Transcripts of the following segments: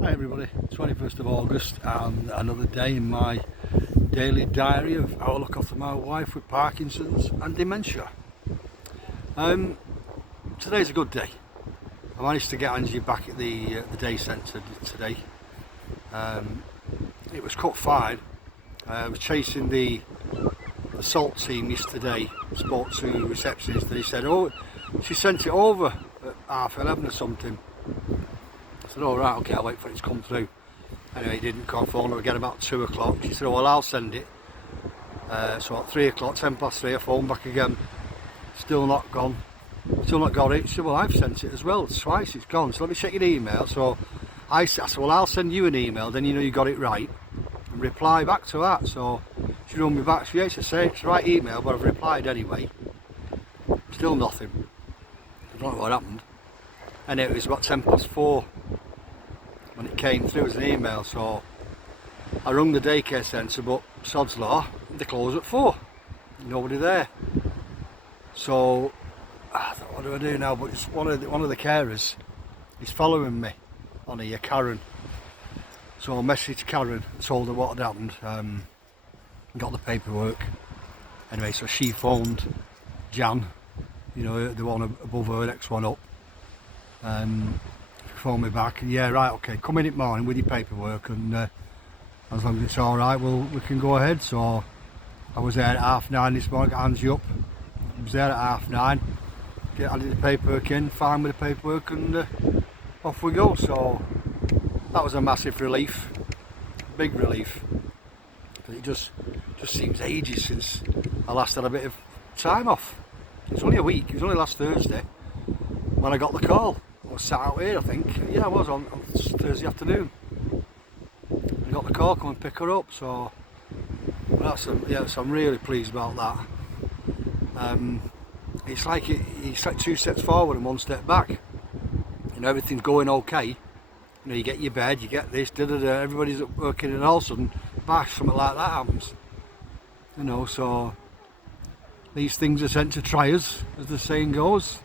Hi everybody, 21st of August and another day in my daily diary of how I look after my wife with Parkinson's and dementia. Today's a good day. I managed to get Angie back at the day centre today. It was cut fine. I was chasing the salt team yesterday, spoke to the receptionist and he said, oh, she sent it over at 11:30 or something. I said, oh right, okay, I'll wait for it to come through. Anyway, it didn't come, phone her again about 2 o'clock. She said, oh well, I'll send it. So at 3 o'clock, 3:10, I phoned back again. Still not gone. Still not got it. She said, well, I've sent it as well. It's twice it's gone. So let me check your email. So I said, well, I'll send you an email, then you know you got it right. And reply back to that. So she rung me back. She said, yeah, it's the right email, but I've replied anyway. Still nothing. I don't know what happened. And it was about 4:10 when it came through as an email, so I rung the daycare centre, but sod's law, they close at 4. Nobody there. So I thought, what do I do now? But it's one of the carers is following me on here, Karen. So I messaged Karen, told her what had happened, got the paperwork. Anyway, so she phoned Jan, you know, the one above her, next one up. Phone me back and yeah, right, okay, come in morning with your paperwork, and as long as it's all right, well, we can go ahead. So I was there at 9:30 this morning, got Angie up. I was there at 9:30, added the paperwork in, fine with the paperwork, and off we go. So that was a massive relief, big relief. It just seems ages since I last had a bit of time off. It's only a week. It was only last Thursday when I got the call. I was sat out here, I think. Yeah, I was on Thursday afternoon. I got the call, come and pick her up. So that's so I'm really pleased about that. It's like 2 steps forward and 1 step back. You know, everything's going okay. You know, you get your bed, you get this, everybody's working, and all of a sudden, bash, something like that happens. You know, so these things are sent to try us, as the saying goes.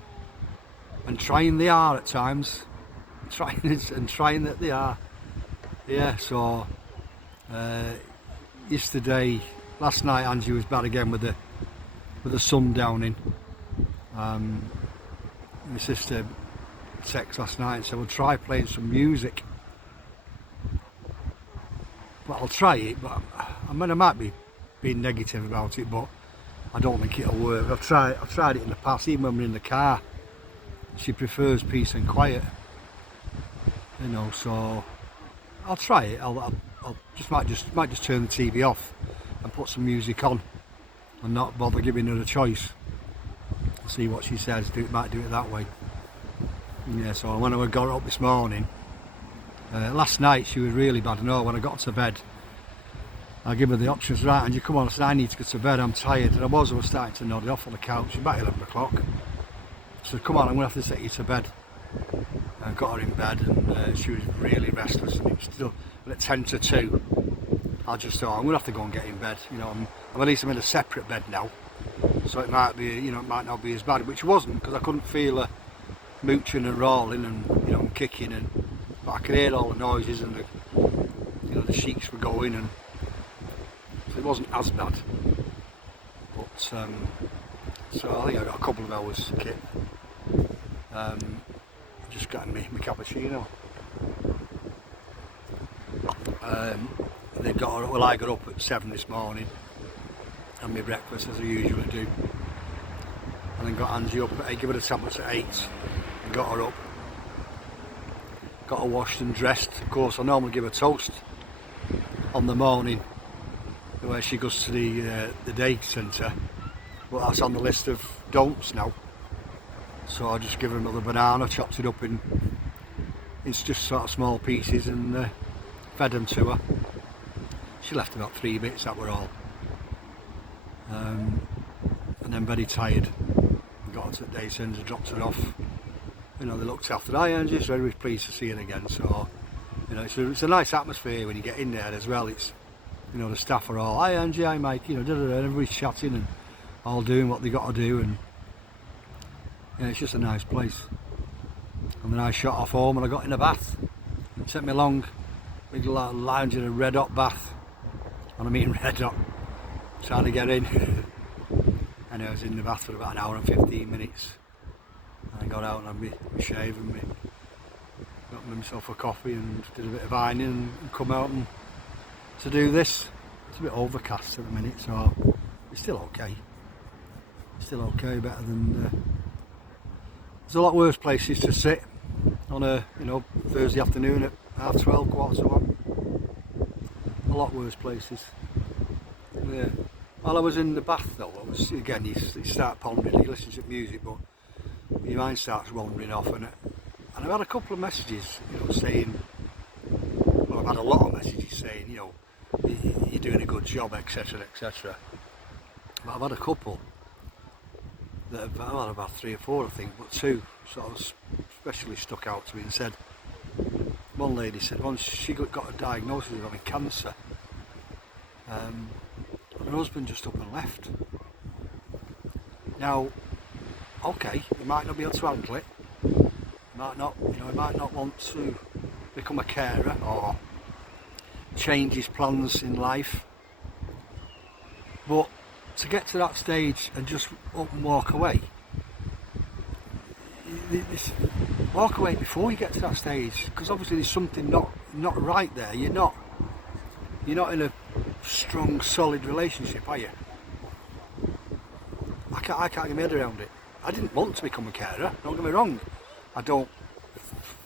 And trying they are at times, trying that they are. Yeah, so last night Angie was bad again with the sun downing. My sister texted last night and said, well, try playing some music. But I'll try it, but I mean, I might be being negative about it, but I don't think it'll work. I've tried it in the past, even when we're in the car. She prefers peace and quiet, you know, so I'll try it. I'll might just turn the TV off and put some music on and not bother giving her a choice. See what she says, might do it that way. Yeah, so when I got up this morning, last night she was really bad. No, when I got to bed, I give her the options, right, and you come on, I said, I need to go to bed, I'm tired. And I was starting to nod off on the couch, about 11 o'clock. So come on, I'm going to have to take you to bed. I got her in bed and she was really restless, and it was still at 10 to 2. I just thought, I'm going to have to go and get in bed. You know, I'm at least I'm in a separate bed now. So it might be, you know, it might not be as bad, which wasn't, because I couldn't feel her mooching and rolling and, you know, kicking, but I could hear all the noises and the sheets were going, and so it wasn't as bad. But so I think I got a couple of hours kit. Just getting me cappuccino. They got her, well, I got up at 7 this morning, had my breakfast as I usually do, and then got Angie up at 8, give her the tablets at 8, and got her up, got her washed and dressed. Of course, I normally give her toast on the morning where she goes to the day centre, but that's on the list of don'ts now. So I just give her another banana, chopped it up in, it's just sort of small pieces, and fed them to her. She left about 3 bits, that were all. And then very tired. Got her to the day centre, dropped her off. You know, they looked after her. And just very pleased to see her again. So, you know, it's a nice atmosphere when you get in there as well. It's, you know, the staff are all, hi Angie, hi Mike, you know, everybody's chatting and all doing what they got to do, and yeah, it's just a nice place. And then I shot off home and I got in a bath. Sent me along, big lounge in a red hot bath, and I mean red hot, trying to get in. And I was in the bath for about an hour and 15 minutes. And I got out and had my shave and got myself a coffee and did a bit of ironing and come out and to do this. It's a bit overcast at the minute, so it's still okay. Still okay, better than there's a lot worse places to sit on a Thursday afternoon at 12:30, 1:15. A lot worse places. Yeah. While I was in the bath though, I was again you start pondering, you listen to music, but your mind starts wandering off, and I've had a couple of messages, saying, well, I've had a lot of messages saying, you're doing a good job, etc, etc. But I've had a couple that have, well, I've had 3 or 4 I think, but 2 sort of especially stuck out to me and said, one lady said once she got a diagnosis of having cancer, her husband just up and left. Now, okay, he might not be able to handle it, he might not want to become a carer or change his plans in life, but to get to that stage and just up and walk away, walk away before you get to that stage, because obviously there's something not right there. You're not in a strong, solid relationship, are you? I can't get my head around it. I didn't want to become a carer, don't get me wrong. I don't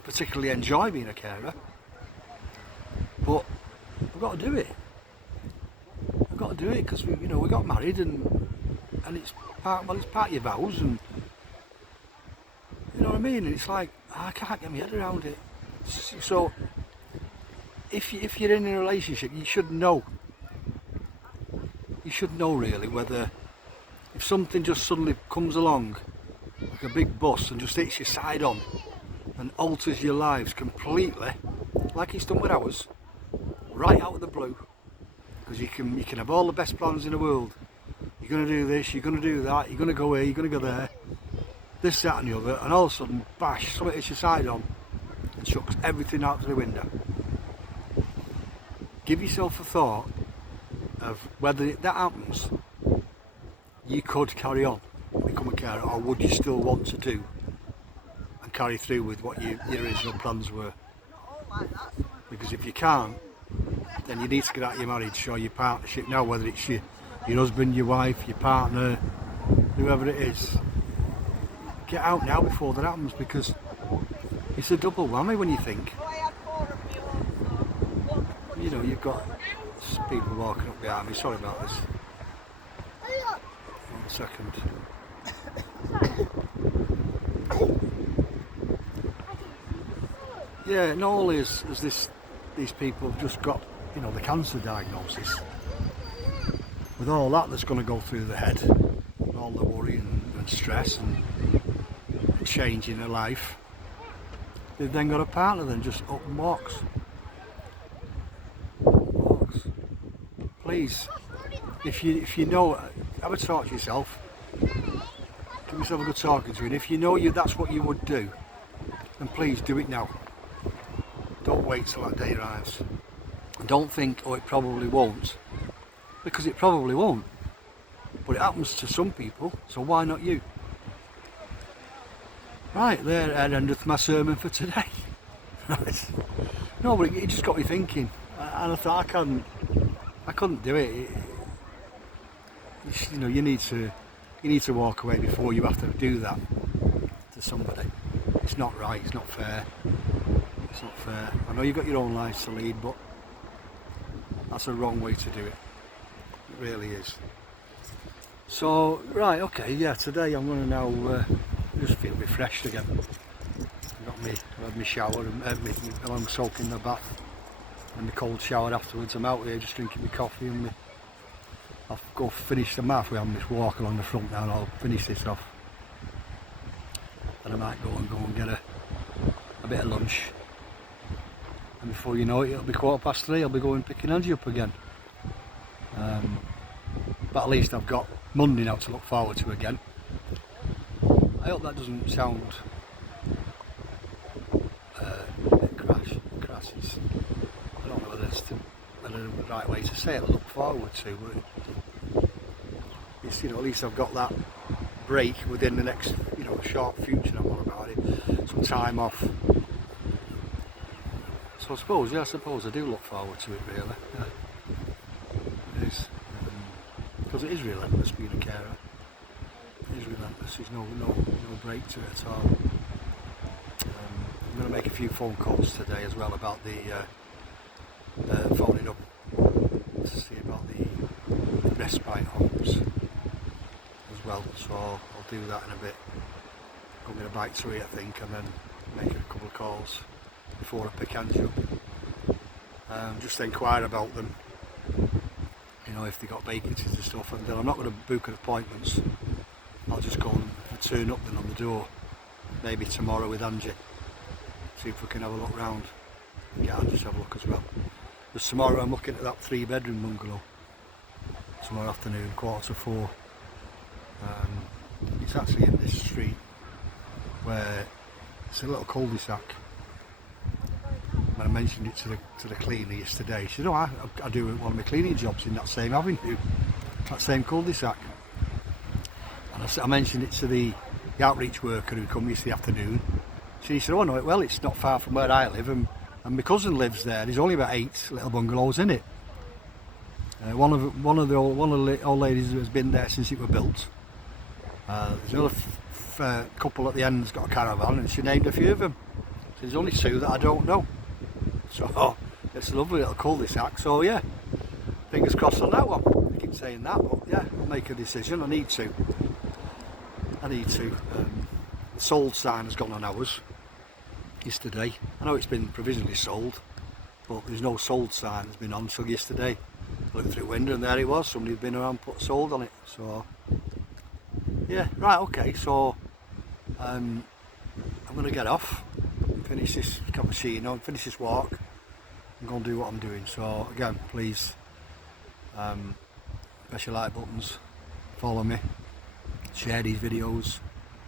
particularly enjoy being a carer, but I've got to do it. I've got to do it because we got married and it's part of your vows, and you know what I mean. And it's like I can't get my head around it. So if you're in a relationship, you should know. You should know really whether if something just suddenly comes along like a big bus and just hits your side on and alters your lives completely, like it's done with ours, right out of the blue. Because you can have all the best plans in the world. You're going to do this, you're going to do that, you're going to go here, you're going to go there, this, that and the other, and all of a sudden, bash, something hits your side on and chucks everything out to the window. Give yourself a thought of whether that happens, you could carry on, become a carer, or would you still want to do and carry through with what your original plans were. Because if you can't, then you need to get out of your marriage or your partnership now, whether it's your husband, your wife, your partner, whoever it is. Get out now before that happens, because it's a double whammy when you think. You've got people walking up behind me, sorry about this. 1 second. Yeah, not only has these people have just got, the cancer diagnosis, with all that's going to go through the head, and all the worry and stress and change in their life, they've then got a partner then just up and walks. Please, if you know, have a talk to yourself, give yourself a good talking to, and if you know that's what you would do, then please do it now. Don't wait till that day arrives. And don't think, oh, it probably won't, because it probably won't. But it happens to some people, so why not you? Right, there endeth my sermon for today. No, but it just got me thinking, and I thought I couldn't do it. You need to walk away before you have to do that to somebody. It's not right. It's not fair. It's not fair. I know you've got your own lives to lead, but that's a wrong way to do it. It really is. So right, okay, yeah. Today I'm going to now just feel refreshed again. I had my shower and I'm soaking the bath and the cold shower afterwards. I'm out here just drinking my coffee, and I'll go finish the halfway on this walk along the front now, and I'll finish this off. Then I might go and get a bit of lunch, and before you know it, it'll be 3:15. I'll be going picking Angie up again. But at least I've got Monday now to look forward to again. I hope that doesn't sound a bit crassy. the right way to say it, look forward to, but it's, you know, at least I've got that break within the next, you know, short future. I'm on about it, some time off. So I suppose I do look forward to it, really. Yeah. It is, because it is relentless being a carer. It is relentless. There's no break to it at all. I'm going to make a few phone calls today as well about the phoning up to see about the respite homes as well. So I'll do that in a bit. I'm going to bike to it, I think, and then make a couple of calls before I pick Angie up. Just inquire about them, you know, if they got vacancies and stuff, and then I'm not going to book appointments. I'll just go and turn up then on the door, maybe tomorrow with Angie, see if we can have a look round and get Angie to have a look as well. Because tomorrow I'm looking at that 3-bedroom bungalow tomorrow afternoon, 3:45. It's actually in this street where it's a little cul-de-sac. When I mentioned it to the cleaner yesterday, she said, "Oh, I do one of my cleaning jobs in that same avenue, that same cul-de-sac." And I mentioned it to the outreach worker who come yesterday afternoon. She said, "Oh no, well, it's not far from where I live, and my cousin lives there. There's only about 8 little bungalows in it. One of the old ladies has been there since it was built. There's another couple at the end that's got a caravan, and she named a few of them. So there's only 2 that I don't know. So it's a lovely little cul-de-sac. So yeah, fingers crossed on that one. I keep saying that, but yeah, I'll make a decision. I need to. The sold sign has gone on ours yesterday. I know it's been provisionally sold, but there's no sold sign that's been on until yesterday. I looked through the window and there it was. Somebody had been around and put sold on it. So yeah, right, okay. So I'm going to get off, finish this cappuccino, finish this walk, and go and do what I'm doing. So again, please press your like buttons, follow me, share these videos,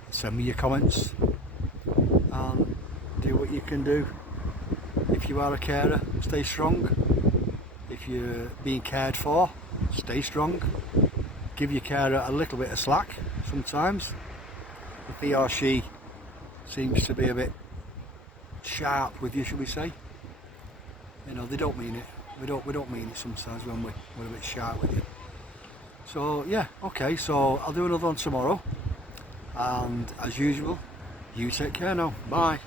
send me your comments, and do what you can do. If you are a carer, stay strong. If you're being cared for, stay strong. Give your carer a little bit of slack sometimes. If he or she seems to be a bit sharp with you, should we say? You know, they don't mean it. We don't mean it sometimes when we're a bit sharp with you. So yeah, okay, so I'll do another one tomorrow. And as usual, you take care now. Bye.